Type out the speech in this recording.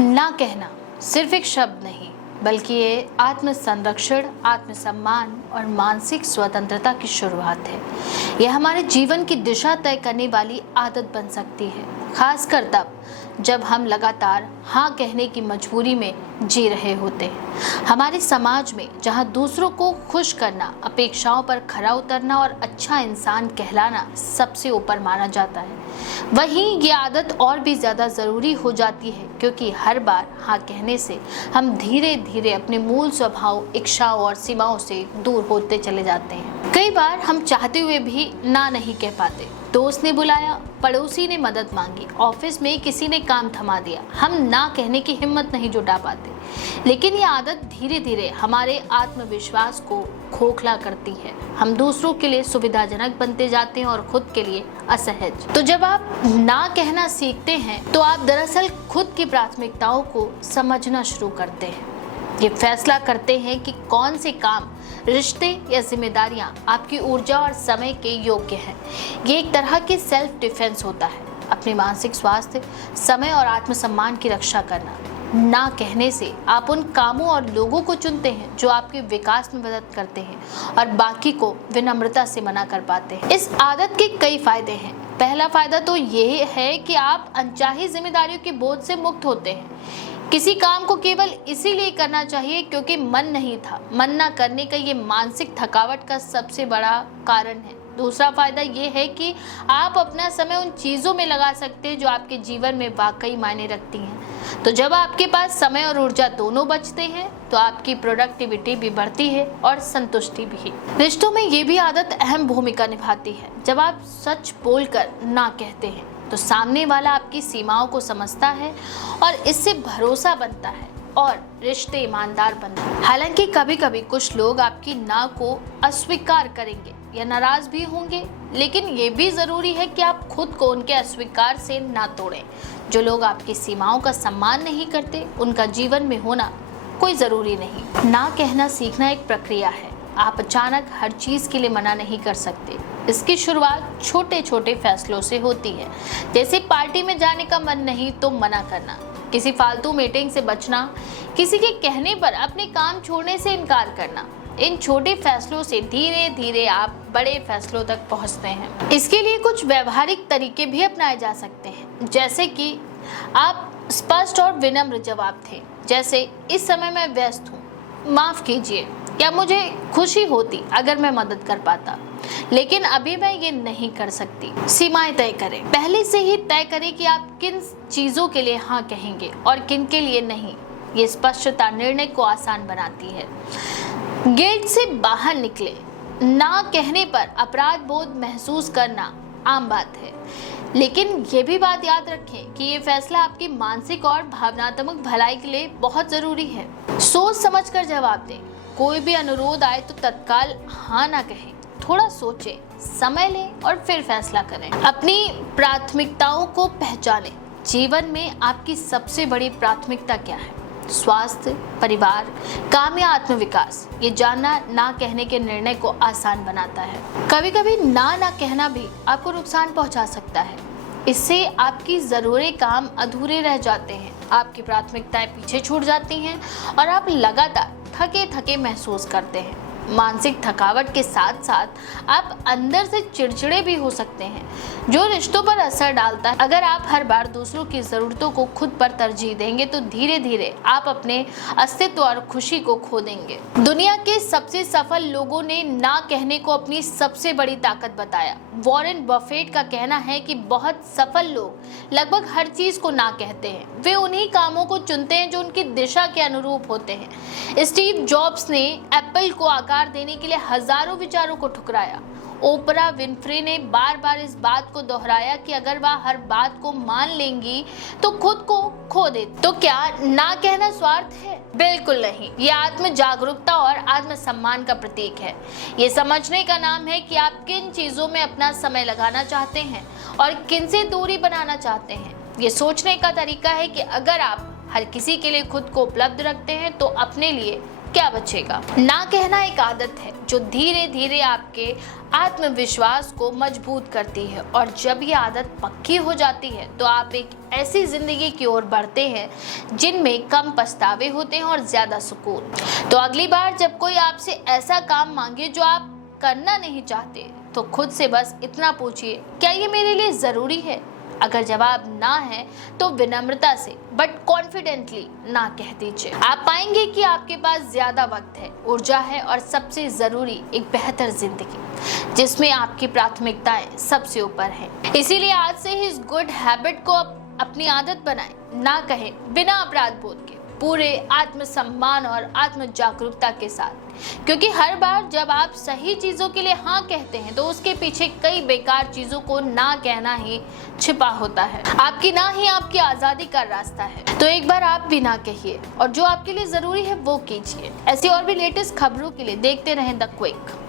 ना कहना सिर्फ एक शब्द नहीं, बल्कि ये आत्म संरक्षण, आत्मसम्मान और मानसिक स्वतंत्रता की शुरुआत है। यह हमारे जीवन की दिशा तय करने वाली आदत बन सकती है, खासकर तब जब हम लगातार हाँ कहने की मजबूरी में जी रहे होते हैं। हमारे समाज में जहाँ दूसरों को खुश करना, अपेक्षाओं पर खरा उतरना और अच्छा इंसान कहलाना सबसे ऊपर माना जाता है, वहीं ये आदत और भी ज़्यादा ज़रूरी हो जाती है, क्योंकि हर बार हाँ कहने से हम धीरे धीरे अपने मूल स्वभाव, इच्छाओं और सीमाओं से दूर होते चले जाते हैं। कई बार हम चाहते हुए भी ना नहीं कह पाते। दोस्त ने बुलाया, पड़ोसी ने मदद मांगी, ऑफिस में किसी ने काम थमा दिया, हम ना कहने की हिम्मत नहीं जुटा पाते। लेकिन ये आदत धीरे धीरे हमारे आत्मविश्वास को खोखला करती है। हम दूसरों के लिए सुविधाजनक बनते जाते हैं और खुद के लिए असहज। तो जब आप ना कहना सीखते हैं तो आप दरअसल खुद की प्राथमिकताओं को समझना शुरू करते हैं। ये फैसला करते हैं कि कौन से काम, रिश्ते या जिम्मेदारियां आपकी ऊर्जा और समय के योग्य हैं। ये एक तरह की सेल्फ डिफेंस होता है, अपने मानसिक स्वास्थ्य, समय और आत्मसम्मान की रक्षा करना। ना कहने से आप उन कामों और लोगों को चुनते हैं जो आपके विकास में मदद करते हैं और बाकी को विनम्रता से मना कर पाते हैं। इस आदत के कई फायदे हैं। पहला फायदा तो ये है कि आप अनचाही जिम्मेदारियों के बोझ से मुक्त होते हैं। किसी काम को केवल इसीलिए करना चाहिए क्योंकि मन नहीं था। मन ना करने का ये मानसिक थकावट का सबसे बड़ा कारण है। दूसरा फायदा ये है कि आप अपना समय उन चीज़ों में लगा सकते हैं जो आपके जीवन में वाकई मायने रखती हैं। तो जब आपके पास समय और ऊर्जा दोनों बचते हैं तो आपकी प्रोडक्टिविटी भी बढ़ती है और संतुष्टि भी। रिश्तों में ये भी आदत अहम भूमिका निभाती है। जब आप सच बोलकर ना कहते हैं तो सामने वाला आपकी सीमाओं को समझता है और इससे भरोसा बनता है और रिश्ते ईमानदार बनते हैं। हालांकि कभी कभी कुछ लोग आपकी ना को अस्वीकार करेंगे या नाराज भी होंगे, लेकिन ये भी जरूरी है कि आप खुद को उनके अस्वीकार से ना तोड़ें। जो लोग आपकी सीमाओं का सम्मान नहीं करते, उनका जीवन में होना कोई जरूरी नहीं। ना कहना सीखना एक प्रक्रिया है। आप अचानक हर चीज के लिए मना नहीं कर सकते। इसकी शुरुआत छोटे छोटे फैसलों से होती है, जैसे पार्टी में जाने का मन नहीं तो मना करना, किसी फालतू मीटिंग से बचना, किसी के कहने पर अपने काम छोड़ने से इनकार करना। इन छोटे फैसलों से धीरे धीरे आप बड़े फैसलों तक पहुंचते हैं। इसके लिए कुछ व्यवहारिक तरीके भी अपनाए जा सकते हैं, जैसे कि आप स्पष्ट और विनम्र जवाब दें, जैसे इस समय मैं व्यस्त हूँ, माफ कीजिए, या मुझे खुशी होती अगर मैं मदद कर पाता, लेकिन अभी मैं ये नहीं कर सकती। सीमाएं तय करें। पहले से ही तय करें कि आप किन चीजों के लिए हाँ कहेंगे और किन के लिए नहीं। ये स्पष्टता निर्णय को आसान बनाती है। गिल्ट से बाहर निकले। ना कहने पर अपराध बोध महसूस करना आम बात है, लेकिन ये भी बात याद रखें कि ये फैसला आपकी मानसिक और भावनात्मक भलाई के लिए बहुत जरूरी है। सोच समझ कर जवाब दें। कोई भी अनुरोध आए तो तत्काल हाँ ना कहें, थोड़ा सोचें, समय लें और फिर फैसला करें। अपनी प्राथमिकताओं को पहचानें। जीवन में आपकी सबसे बड़ी प्राथमिकता क्या है? स्वास्थ्य, परिवार, काम या आत्मविकास? ये जानना ना कहने के निर्णय को आसान बनाता है। कभी कभी ना कहना भी आपको नुकसान पहुंचा सकता है। इससे आपकी ज़रूरी काम अधूरे रह जाते हैं, आपकी प्राथमिकताएं पीछे छूट जाती हैं और आप लगातार थके थके महसूस करते हैं। मानसिक थकावट के साथ साथ आप अंदर से चिड़चिड़े भी हो सकते हैं, जो रिश्तों पर असर डालता है। अगर आप हर बार दूसरों की ज़रूरतों को खुद पर तरजीह देंगे तो धीरे धीरे आप अपने अस्तित्व और खुशी को खो देंगे। दुनिया के सबसे सफल लोगों ने ना कहने को अपनी सबसे बड़ी ताकत बताया। वॉरेन बफेट का कहना है कि बहुत सफल लोग लगभग हर चीज़ को ना कहते हैं। वे उन्हीं कामों को चुनते हैं जो उनकी दिशा के अनुरूप होते हैं। स्टीव जॉब्स ने एप्पल को आकार देने के लिए हजारों विचारों को ठुकराया। ओपरा विनफ्रे ने बार बार इस बात को दोहराया कि अगर वह हर बात को मान लेंगी तो खुद को खो दे। तो क्या ना कहना स्वार्थ है? बिल्कुल नहीं। ये आत्म जागरूकता और आत्मसम्मान का प्रतीक है। ये समझने का नाम है कि आप किन चीजों में अपना समय लगाना चाहते हैं और किन से दूरी बनाना चाहते हैं। ये सोचने का तरीका है कि अगर आप हर किसी के लिए खुद को उपलब्ध रखते हैं तो अपने लिए क्या बचेगा। ना कहना एक आदत है जो धीरे धीरे आपके आत्मविश्वास को मजबूत करती है, और जब ये आदत पक्की हो जाती है तो आप एक ऐसी जिंदगी की ओर बढ़ते हैं जिनमें कम पछतावे होते हैं और ज्यादा सुकून। तो अगली बार जब कोई आपसे ऐसा काम मांगे जो आप करना नहीं चाहते, तो खुद से बस इतना पूछिए, क्या ये मेरे लिए जरूरी है? अगर जवाब ना है तो विनम्रता से बट कॉन्फिडेंटली ना कह दीजिए। आप पाएंगे कि आपके पास ज्यादा वक्त है, ऊर्जा है और सबसे जरूरी एक बेहतर जिंदगी जिसमें आपकी प्राथमिकताएं सबसे ऊपर हैं। इसीलिए आज से ही इस गुड हैबिट को अपनी आदत बनाएं। ना कहें बिना अपराध बोध के, पूरे आत्मसम्मान और आत्म जागरूकता के साथ, क्योंकि हर बार जब आप सही चीजों के लिए हाँ कहते हैं तो उसके पीछे कई बेकार चीजों को ना कहना ही छिपा होता है। आपकी ना ही आपकी आजादी का रास्ता है। तो एक बार आप भी ना कहिए और जो आपके लिए जरूरी है वो कीजिए। ऐसी और भी लेटेस्ट खबरों के लिए देखते रहें द क्विक।